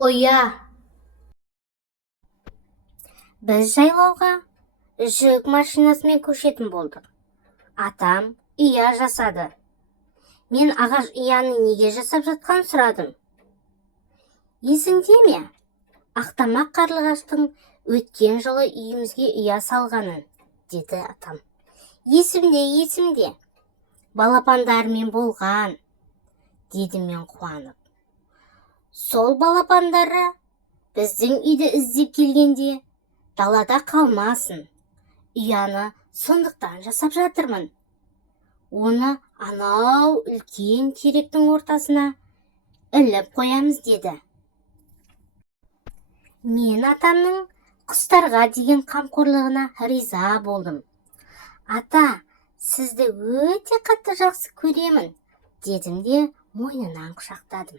Ұя. Біз жайлауға жүк машинасымен көшетін болдық. Атам ұя жасады. Мен ағаш ұяны неге жасап жатқанын сұрадым. Есіңде ме? Ақтамақ қарлығаштың өткен жылы үйімізге ұя салғанын, деді атам. Есімде. Балапандармен болған, дедім мен қуанып. Сол балапандары біздің үйді іздеп келгенде далада қалмасын. Ұяны сондықтан жасап жатырмын. Оны анау үлкен теректің ортасына іліп қоямыз, деді. Мен атамның құстарға деген қамқорлығына риза болдым. Ата, сізді өте қатты жақсы көремін, дедім де мойнынан құшақтадым.